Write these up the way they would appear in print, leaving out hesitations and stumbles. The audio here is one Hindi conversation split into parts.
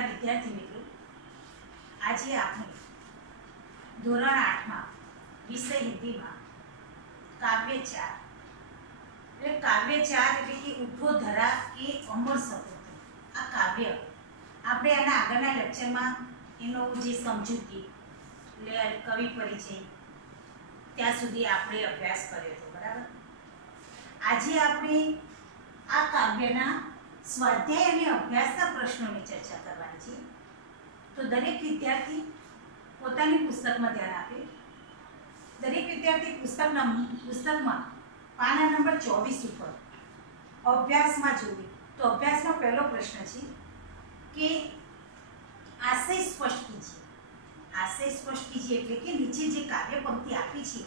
नमस्कार विद्यार्थी मित्रों, आज आपने धोरण 8 में विषय हिंदी में काव्य 4 એટલે કે ઉઠો ધરા કે અમર સપૂતો આ કાવ્ય આપણે આના આગળના લેક્ચરમાં એનો જે સમજૂતી એટલે કવિ પરિચય ત્યાં સુધી આપણે અભ્યાસ કર્યો હતો, બરાબર। આજે આપણે આ કાવ્યના સ્વાધ્યાય અને અભ્યાસના પ્રશ્નોની ચર્ચા કરવાની છે। તો દરેક વિદ્યાર્થી પોતાની પુસ્તકમાં ધ્યાન આપે। દરેક વિદ્યાર્થી પુસ્તકમાં પાના નંબર 24 ઉપર અભ્યાસમાં જોઈએ તો અભ્યાસનો પહેલો પ્રશ્ન છે કે આશય સ્પષ્ટ કીજીએ। આશય સ્પષ્ટ કીજીએ એટલે કે નીચે જે કાવ્ય પંક્તિ આપી છે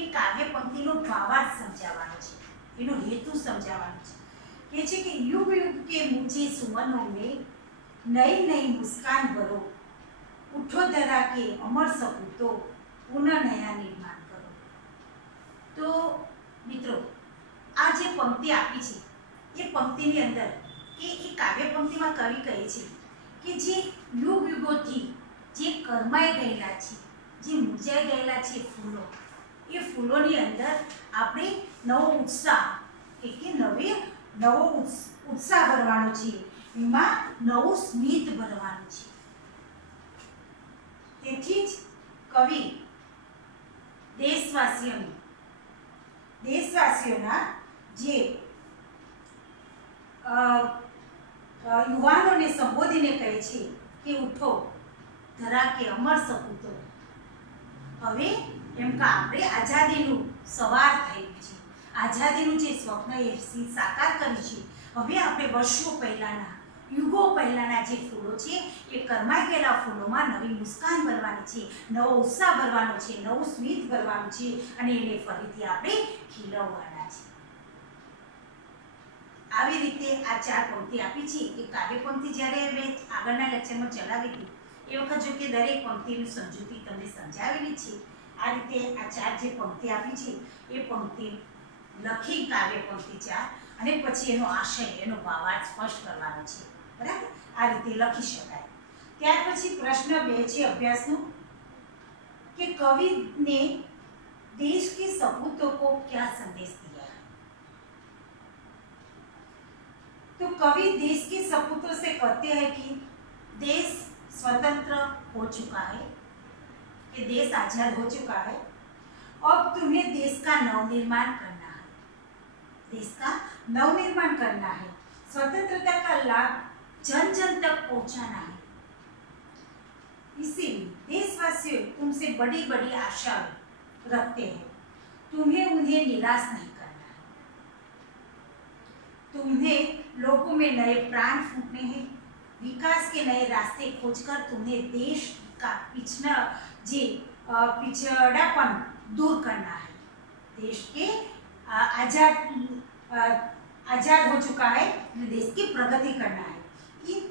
એ કાવ્ય પંક્તિનો ભાવાર્થ સમજાવવાનો છે, એનો હેતુ સમજાવવાનો છે। કે છે કે युग युग के मुझे सुमनों में नई नई मुस्कान भरो, उठो धरा के अमर सपूतो पुनः नया निर्माण करो। तो मित्रों आ जे पंक्ति आपी छे ये पंक्तिनी अंदर के ए काव्य पंक्तिमां कवि कहे छे कि जे युग युगोथी जे कर्माई गयेला छे, जे मुरझाई गयेला छे फूलो, ए फूलोनी अंदर आपणे नवो उत्साह के नवो उत्साह भरवानो छे, एमां नवुं स्मित भरवानुं छे। तेथी ज कवि देशवासीओना जे युवानोने संबोधीने कहे छे कि उठो धरा के अमर सपूतो। हवे एम के आपणे आजादीनुं सवार थयुं छे, आजादीनुं जे स्वप्न ए साकार कर्युं छे। हवे आपणे वर्षो पहेलाना युगो पहेलाना जे फूलो छे ए कर्माई गयेला फूलोमां नवी मुस्कान भरवानी छे, नवो उत्साह भरवानो छे, नवुं स्मित भरवानुं छे अने एने फरीथी आपणे खीलववाना छे। આવી રીતે આ ચાર પંક્તિ આપી છે એ કાવ્ય પંક્તિ જ્યારે મેં આગળના લેક્ચરમાં ચલાવી હતી એ વખત જો કે દરેક પંક્તિની સમજૂતી તમને સમજાવેલી છે। આ રીતે આ ચાર જે પંક્તિ આપી છે એ પંક્તિ લખી કાવ્ય પંક્તિ ચાર અને પછી એનો આશય એનો ભાવાર્થ સ્પષ્ટ કરવાનો છે, બરાબર। આ રીતે લખી શકાય। ત્યાર પછી પ્રશ્ન 2 છે અભ્યાસનો કે કવિ ને देश के सपूतों को क्या संदेश दिया है। तो कवि देश के सपूतों से कहते हैं कि देश स्वतंत्र हो चुका है, कि देश आजाद हो चुका है, अब तुम्हें देश का नवनिर्माण करना है, देश का नवनिर्माण करना है, स्वतंत्रता का लाभ जन जन तक पहुंचाना है। इसीलिए देशवासियों तुमसे बड़ी बड़ी आशा रखते हैं, तुम्हें उन्हें निराश नहीं करना है। तुम्हें लोगों में नए प्राण फूंकने हैं, विकास के नए रास्ते खोजकर तुम्हें देश का पिछड़ापन दूर करना है। देश के आजाद हो चुका है, देश की प्रगति करना है। इस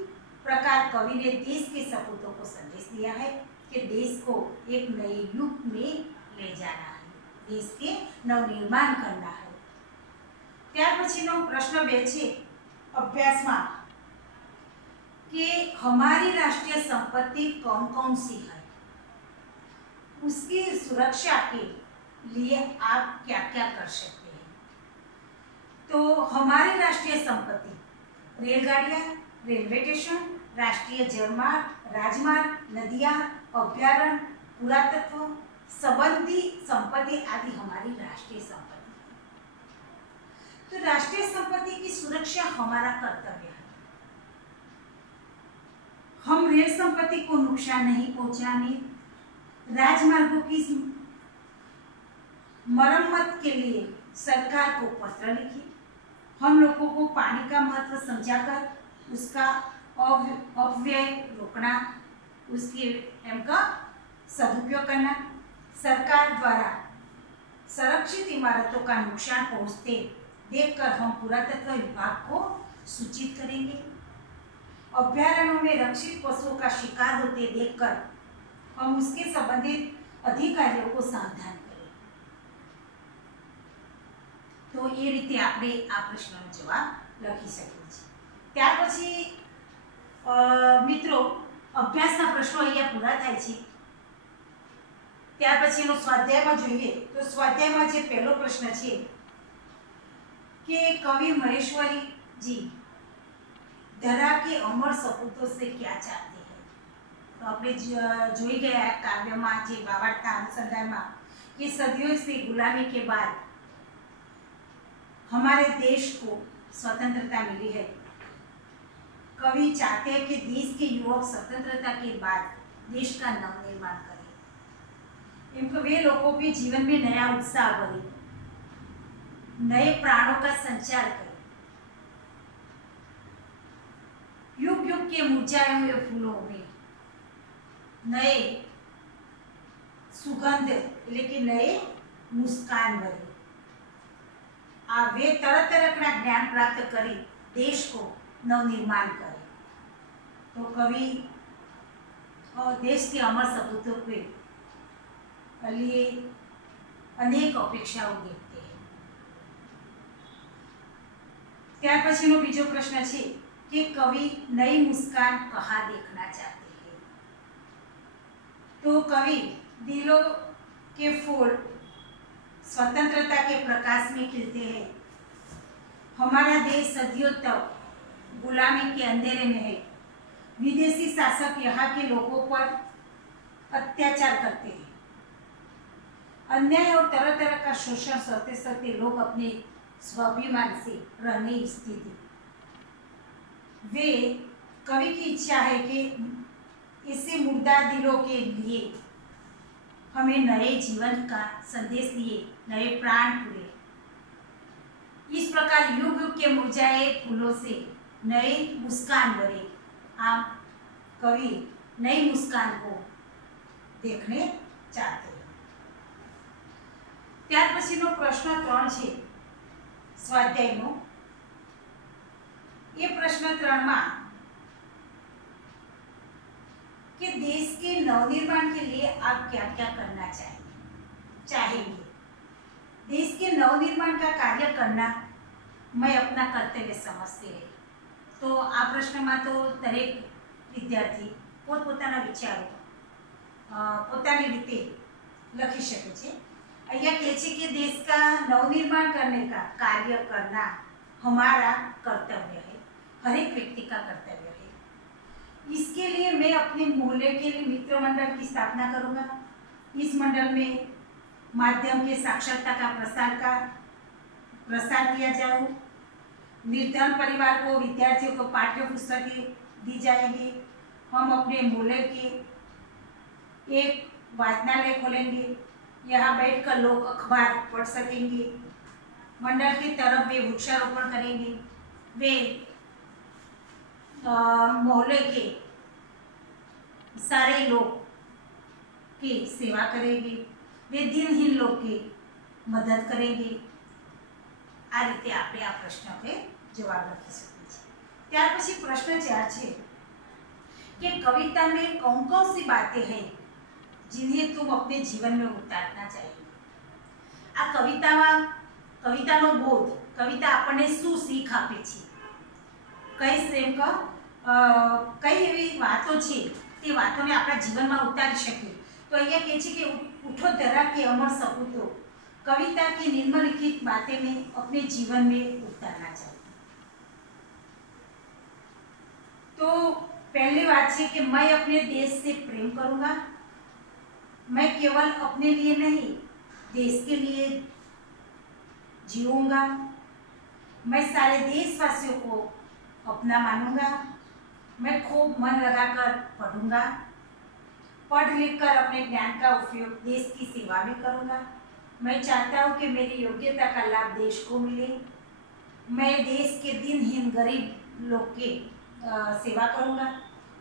प्रकार कवि ने देश के सपूतों को संदेश दिया है कि देश को एक नए युग में ले जाना है, देश के नवनिर्माण करना है। त्यार पछीनो प्रश्न 2 छे अभ्यास में कि हमारी राष्ट्रीय संपत्ति कौन कौन सी है, उसकी सुरक्षा के लिए आप क्या क्या कर सकते हैं। तो हमारी राष्ट्रीय संपत्ति रेलगाड़ियाँ, रेलवे स्टेशन, राष्ट्रीय जलमार्ग, राजमार्ग, नदियाँ, अभ्यारण्य, पुरातत्व संबंधी संपत्ति आदि हमारी राष्ट्रीय संपत्ति। तो राष्ट्रीय संपत्ति की सुरक्षा हमारा कर्तव्य है। हम रेल संपत्ति को नुकसान नहीं पहुंचाने, राजमार्गों की मरम्मत के लिए सरकार को पत्र लिखे, हम लोगों को पानी का महत्व समझाकर उसका अपव्यय रोकना, उसके का सदुपयोग करना, सरकार द्वारा संरक्षित इमारतों का नुकसान पहुंचते देखकर हम पुरातत्व विभाग को सूचित करेंगे। अभ्यारण्यों में रक्षित पशुओं का शिकार होते देखकर हम उसके संबंधित अधिकारियों को सावधान करें। तो ये रीते आपणे आ प्रश्नों जवाब लखी सकीए छीए। त्यार पछी मित्रों અભ્યાસના પ્રશ્નો અહીંયા પૂરા થાય છે। ત્યાર પછીનો સ્વાધ્યાયમાં જોઈએ તો સ્વાધ્યાયમાં જે પહેલો પ્રશ્ન છે कि कवि महेश्वरी जी धरा के अमर सपूतों से क्या चाहते हैं। तो अपने जोई गया काव्य में जे भावार्थना अनुसंधान में कि सदियों से गुलामी के बाद हमारे देश को स्वतंत्रता मिली है। कवि चाहते हैं कि देश के युवक स्वतंत्रता के बाद देश का नवनिर्माण करें, इनको वे लोगों के जीवन में नया उत्साह भरे, नए प्राणों का संचार करें, युग युग के मुरझाए हुए फूलों में नए सुगंध लेकिन नए मुस्कान भरे, वे तरह तरह का ज्ञान प्राप्त करी देश को नवनिर्माण करे। तो कवि और देश के अमर सपूतों के लिए अनेक अपेक्षाओं देखते हैं। त्यार पछीनो बीजो प्रश्न है कि कवि नई मुस्कान कहाँ देखना चाहते हैं। तो कवि दिलों के फूल स्वतंत्रता के प्रकाश में खिलते हैं। हमारा देश सदियों तक गुलामी के अंधेरे में है। विदेशी शासक यहाँ के लोगों पर अत्याचार करते हैं, अन्याय और तरह तरह का शोषण सहते सहते लोग अपने स्वाभिमान से रहने की स्थिति। वे कवि की इच्छा है कि इसे मुर्दा दिलों के लिए हमें नए जीवन का संदेश दिए, नए प्राण पूरे। इस प्रकार युग युग के मुरझाए फूलों से नए मुस्कान भरे। आप कवि नई मुस्कान को देखने चाहते हैं। त्यार पछीनो प्रश्न 3 છે स्वाध्यायનો। ये प्रश्न 3 में कि देश के नवनिर्माण के लिए आप क्या क्या करना चाहेंगे। देश के नवनिर्माण का कार्य करना मैं अपना कर्तव्य समझती है। तो आ प्रश्न में तो दरेक विद्यार्थी पोतपोताना विचारो पोतानी रीते लखी शके छे। अहींया कहे छे कि देश का नवनिर्माण करने का कार्य करना हमारा कर्तव्य है, हर एक व्यक्ति का कर्तव्य है। इसके लिए मैं अपने मोहल्ले के लिए मित्र मंडल की स्थापना करूँगा। इस मंडल में माध्यम के साक्षरता का प्रसार किया जाए। निर्धन परिवार को विद्यार्थियों को पाठ्य पुस्तकें दी जाएगी। हम अपने मोहल्ले के एक वाचनालय खोलेंगे, यहाँ बैठकर लोग अखबार पढ़ सकेंगे। मंडल की तरफ वे वृक्षारोपण करेंगे। वे मोहल्ले के सारे लोग की सेवा करेंगे। वे दिनहीन लोग की मदद करेंगे। आ रीते आपणे आ प्रश्न के जवाब लखी सकीए छीए। त्यार पछी प्रश्न 4 छे कि कविता में कौन कौन सी बातें हैं जिन्हें तुम अपने जीवन में उतारना चाहिए। आ कवितानो बोध कविता आपने शू सीख आपे छे, कई श्रेम का कई एवी बातों छे ते बातों ने अपना जीवन में उतारी शके। तो अहींया कहे छे कि उठो धरा के अमर सपूतो कविता की निम्नलिखित बातें में अपने जीवन में उतारना चाहिए। तो पहली बात है कि मैं अपने देश से प्रेम करूँगा। मैं केवल अपने लिए नहीं देश के लिए जीऊँगा। मैं सारे देशवासियों को अपना मानूंगा। मैं खूब मन लगाकर पढ़ूंगा। पढ़ लिख कर अपने ज्ञान का उपयोग देश की सेवा में करूँगा। मैं चाहता हूँ कि मेरी योग्यता का लाभ देश को मिले। मैं देश के दिनहीन गरीब लोग की सेवा करूँगा।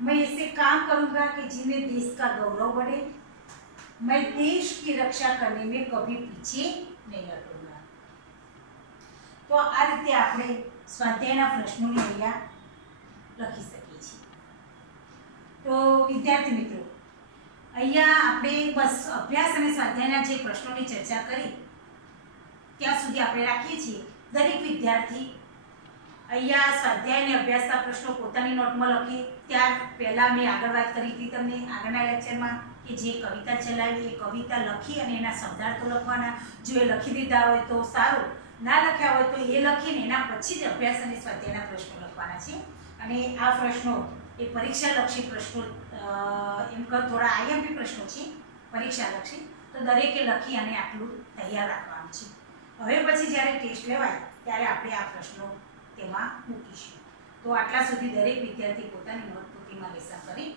मैं ऐसे काम करूँगा कि जिन्हें देश का गौरव बढ़े। मैं देश की रक्षा करने में कभी पीछे नहीं हटूंगा। तो आ रीते आपणे स्वाध्यायना प्रश्नों अहींया लखी सकीए छीए। तो विद्यार्थी मित्रों अहींया आपणे बस अभ्यास अने स्वाध्यायना जे प्रश्नोनी चर्चा करी त्यां सुधी आपणे राखीए छीए। दरेक विद्यार्थी અહીંયા સ્વાધ્યાય અને અભ્યાસના પ્રશ્નો પોતાની નોટમાં લખી. ત્યાર પહેલાં મેં આગળ વાત કરી હતી તમને આગળના લેક્ચરમાં કે જે કવિતા ચલાવી એ કવિતા લખી અને એના શબ્દાર્થો લખવાના. જો એ લખી દીધા હોય તો સારું, ના લખ્યા હોય તો એ લખીને એના પછી જ અભ્યાસ અને સ્વાધ્યાયના પ્રશ્નો લખવાના છે. અને આ પ્રશ્નો એ પરીક્ષાલક્ષી પ્રશ્નો, એમ કહો થોડા આઈએમપી પ્રશ્નો છે પરીક્ષાલક્ષી, તો દરેકે લખી અને આટલું તૈયાર રાખવાનું છે. હવે પછી જ્યારે ટેસ્ટ લેવાય ત્યારે આપણે આ પ્રશ્નો તેમાં મૂકીશું. તો આટલા સુધી દરેક વિદ્યાર્થી પોતાની નોટબુકમાં લેસન કરી